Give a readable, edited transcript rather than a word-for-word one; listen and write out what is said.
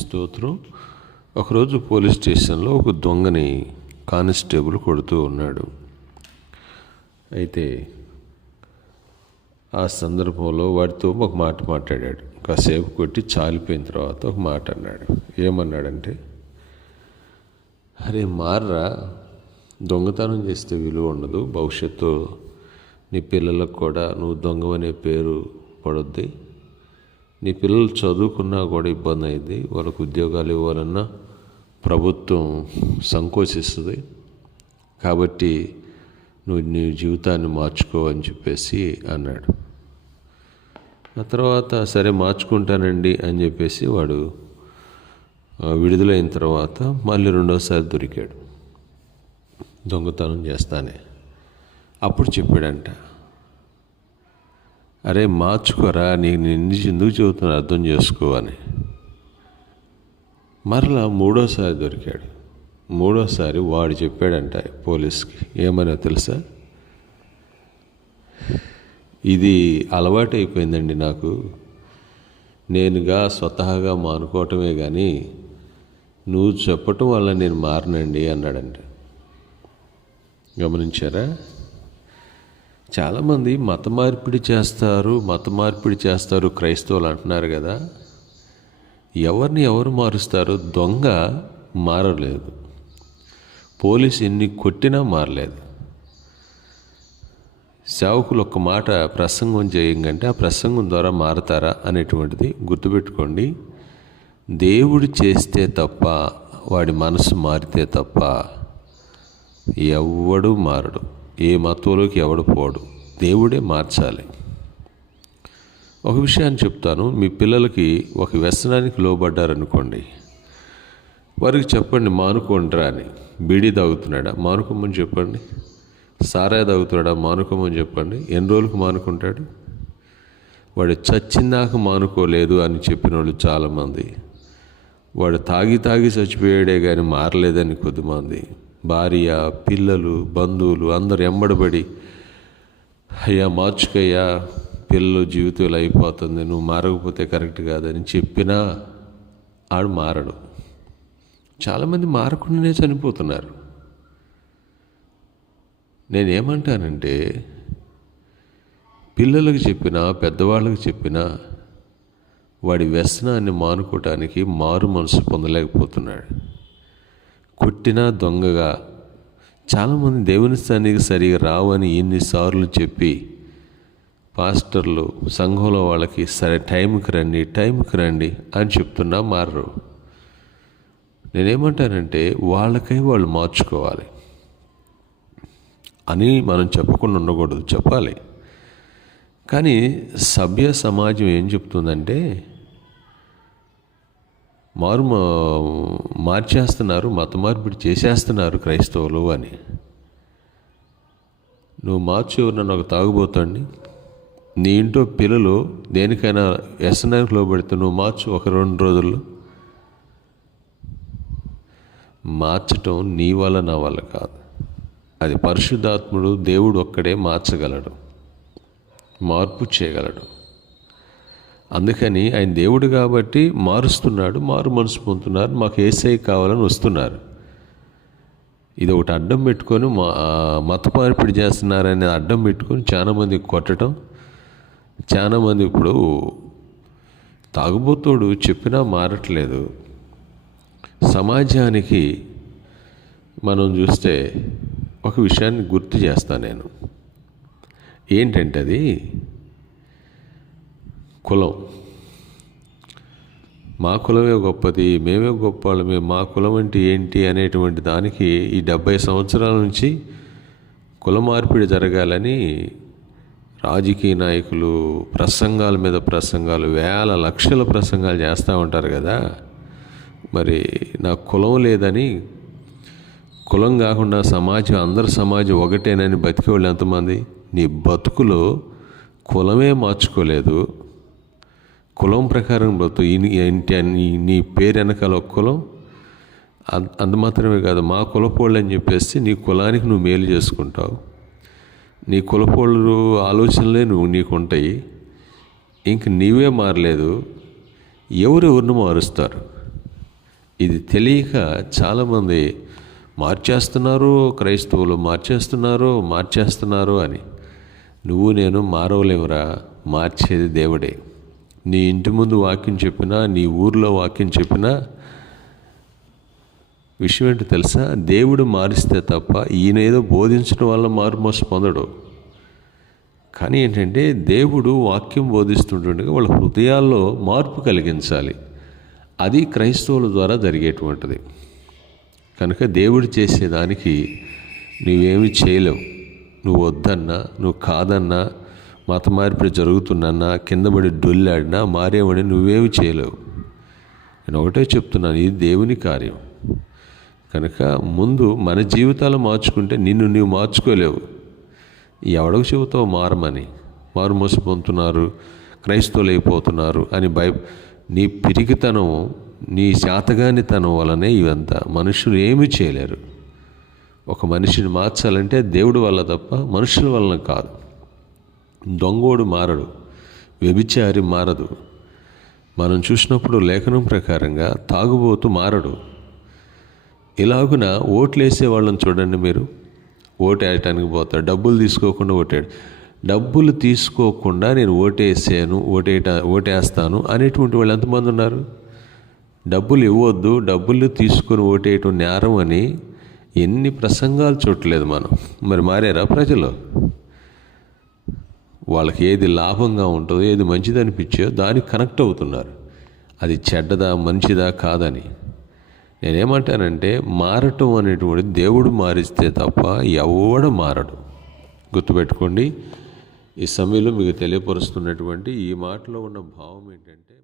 స్తోత్రం. ఒకరోజు పోలీస్ స్టేషన్లో ఒక దొంగని కానిస్టేబుల్ కొడుతూ ఉన్నాడు. అయితే ఆ సందర్భంలో వాడితో ఒక మాట మాట్లాడాడు. కాసేపు కొట్టి చాలిపోయిన తర్వాత ఒక మాట అన్నాడు. ఏమన్నాడంటే, అరే మార్రా, దొంగతనం చేస్తే విలువ ఉండదు, భవిష్యత్తు నీ పిల్లలకు కూడా నువ్వు దొంగవనే పేరు పడుద్ది, నీ పిల్లలు చదువుకున్నా కూడా ఇబ్బంది అయింది, వాళ్ళకు ఉద్యోగాలు ఇవ్వాలన్నా ప్రభుత్వం సంకోచిస్తుంది, కాబట్టి నువ్వు నీ జీవితాన్ని మార్చుకో అని చెప్పేసి అన్నాడు. ఆ తర్వాత సరే మార్చుకుంటానండి అని చెప్పేసి వాడు విడుదలైన తర్వాత మళ్ళీ రెండోసారి దొరికాడు దొంగతనం చేస్తానే. అప్పుడు చెప్పాడంట, అరే మార్చుకోరా, నీకు నేను ఎందుకు చెబుతున్నా అర్థం చేసుకో అని. మరలా మూడోసారి దొరికాడు. మూడోసారి వాడు చెప్పాడంట పోలీస్కి, ఏమనో తెలుసా, ఇది అలవాటు అయిపోయిందండి నాకు, నేనుగా స్వతహాగా మానుకోవటమే కానీ నువ్వు చెప్పటం వల్ల నేను మారనండి అన్నాడంట. గమనించారా? చాలామంది మత మార్పిడి చేస్తారు క్రైస్తవులు అంటున్నారు కదా. ఎవరిని ఎవరు మారుస్తారు? దొంగ మారలేదు, పోలీసు ఎన్ని కొట్టినా మారలేదు. సేవకులు ఒక్క మాట ప్రసంగం చేయంగంటే ఆ ప్రసంగం ద్వారా మారతారా అనేటువంటిది గుర్తుపెట్టుకోండి. దేవుడు చేస్తే తప్ప, వాడి మనసు మారితే తప్ప ఎవడు మారడు, ఏ మతంలోకి ఎవడు పోడు, దేవుడే మార్చాలి. ఒక విషయాన్ని చెప్తాను, మీ పిల్లలకి ఒక వ్యసనానికి లోబడ్డారనుకోండి, వారికి చెప్పండి మానుకోండిరా అని. బీడీ తాగుతున్నాడా, మానుకోమని చెప్పండి. సారాయి తాగుతున్నాడా, మానుకోమని చెప్పండి. ఎన్ని రోజులకు మానుకుంటాడు? వాడు చచ్చిందాక మానుకోలేదు అని చెప్పిన వాళ్ళు చాలామంది. వాడు తాగి చచ్చిపోయాడే కానీ మారలేదని కొద్దిమంది. భార్య, పిల్లలు, బంధువులు అందరు ఎంబడబడి, అయ్యా మార్చుకయ్యా, పిల్లలు జీవితంలో అయిపోతుంది, నువ్వు మారకపోతే కరెక్ట్ కాదని చెప్పినా ఆడు మారడు. చాలామంది మారకుండానే చనిపోతున్నారు. నేనేమంటానంటే, పిల్లలకు చెప్పినా పెద్దవాళ్ళకి చెప్పినా వాడి వ్యసనాన్ని మానుకోవటానికి మారు మనసు పొందలేకపోతున్నాడు. కొట్టినా దొంగగా, చాలామంది దేవుని స్థానికి సరిగా రావని ఎన్నిసార్లు చెప్పి పాస్టర్లు సంఘంలో వాళ్ళకి సరే టైంకి రండి అని చెప్తున్నా మారరు. నేనేమంటానంటే, వాళ్ళకై వాళ్ళు మార్చుకోవాలి అని మనం చెప్పకుండా ఉండకూడదు, చెప్పాలి. కానీ సభ్య సమాజం ఏం చెప్తుందంటే, మార్చేస్తున్నారు, మత మార్పిడి చేసేస్తున్నారు క్రైస్తవులు అని. నువ్వు మార్చు, నన్ను ఒక తాగుబోతండి, నీ ఇంట్లో పిల్లలు దేనికైనా వ్యసనానికి లోబడితే నువ్వు మార్చు ఒక 2 రోజుల్లో. మార్చటం నీ వల్ల నా వల్ల కాదు, అది పరిశుద్ధాత్ముడు దేవుడు ఒక్కడే మార్చగలడు, మార్పు చేయగలడు. అందుకని ఆయన దేవుడు కాబట్టి మారుస్తున్నాడు, మారు మనసు పొందుతున్నారు, మాకు యేసయ్య కావాలని వస్తున్నారు. ఇది ఒకటి అడ్డం పెట్టుకొని మత మార్పిడి చేస్తున్నారని అడ్డం పెట్టుకొని చాలామంది కొట్టడం. చాలామంది ఇప్పుడు తాగుబోతోడు చెప్పినా మారట్లేదు. సమాజానికి మనం చూస్తే ఒక విషయాన్ని గుర్తు చేస్తాను నేను. ఏంటంటే అది కులం. మా కులమే గొప్పది, మేమే గొప్ప వాళ్ళమే, మా కులం అంటే ఏంటి అనేటువంటి దానికి ఈ 70 సంవత్సరాల నుంచి కుల మార్పిడి జరగాలని రాజకీయ నాయకులు ప్రసంగాల మీద ప్రసంగాలు, వేల లక్షల ప్రసంగాలు చేస్తూ ఉంటారు కదా. మరి నాకు కులం లేదని, కులం కాకుండా సమాజం, అందరు సమాజం ఒకటేనని బతికేవాళ్ళు ఎంతమంది? నీ బతుకులో కులమే మార్చుకోలేదు, కులం ప్రకారం బ్రతు. ఏంటి నీ పేరు వెనకాల ఒక కులం, అంత మాత్రమే కాదు, మా కులపోళ్ళు అని చెప్పేసి నీ కులానికి నువ్వు మేలు చేసుకుంటావు. నీ కులపోళ్ళు ఆలోచనలే నీకు ఉంటాయి. ఇంక నీవే మారలేదు, ఎవరెవరిని మారుస్తారు? ఇది తెలియక చాలామంది మార్చేస్తున్నారు, క్రైస్తవులు మార్చేస్తున్నారు అని. నువ్వు నేను మారవలేమురా, మార్చేది దేవుడే. నీ ఇంటి ముందు వాక్యం చెప్పినా, నీ ఊర్లో వాక్యం చెప్పినా విషయం ఏంటో తెలుసా? దేవుడు మారిస్తే తప్ప ఈయన ఏదో బోధించడం వల్ల మారుమోస పొందడు. కానీ ఏంటంటే దేవుడు వాక్యం బోధిస్తుండగా వాళ్ళ హృదయాల్లో మార్పు కలిగించాలి. అది క్రైస్తవుల ద్వారా జరిగేటువంటిది. కనుక దేవుడు చేసేదానికి నువ్వేమి చేయలేవు. నువ్వు వద్దన్నా, నువ్వు కాదన్నా, మత మార్పిడి జరుగుతున్నా, కిందపడి డొల్లాడినా మారేవని నువ్వేమి చేయలేవు. నేను ఒకటే చెప్తున్నాను, ఇది దేవుని కార్యం. కనుక ముందు మన జీవితాలు మార్చుకుంటే నిన్ను నీవు మార్చుకోలేవు. ఎవడకు చెబుతావు మారమని? మారు మోసపోతున్నారు, క్రైస్తవులు అయిపోతున్నారు అని నీ పిరికితనం, నీ శాతగానితనం వలనే ఇవంతా. మనుషులు ఏమీ చేయలేరు. ఒక మనిషిని మార్చాలంటే దేవుడి వల్ల తప్ప మనుషుల వలన కాదు. దొంగోడు మారడు, వ్యభిచారి మారదు. మనం చూసినప్పుడు లేఖనం ప్రకారంగా తాగుబోతు మారడు. ఇలాగున ఓట్లు వేసే వాళ్ళని చూడండి మీరు. ఓటు వేయటానికి పోతాడు, డబ్బులు తీసుకోకుండా ఓటాడు. డబ్బులు తీసుకోకుండా నేను ఓటేస్తాను అనేటువంటి వాళ్ళు ఎంతమంది ఉన్నారు? డబ్బులు ఇవ్వద్దు, డబ్బులు తీసుకొని ఓటేయటం నేరం అని ఎన్ని ప్రసంగాలు చూడలేదు మనం. మరి మారారా ప్రజలు? వాళ్ళకి ఏది లాభంగా ఉంటుందో, ఏది మంచిది అనిపించో దానికి కనెక్ట్ అవుతున్నారు. అది చెడ్డదా మంచిదా కాదని. నేనేమంటానంటే మారటం అనేటువంటి దేవుడు మారిస్తే తప్ప ఎవడు మారడు. గుర్తుపెట్టుకోండి. ఈ సమయంలో మీకు తెలియపరుస్తున్నటువంటి ఈ మాటలో ఉన్న భావం ఏంటంటే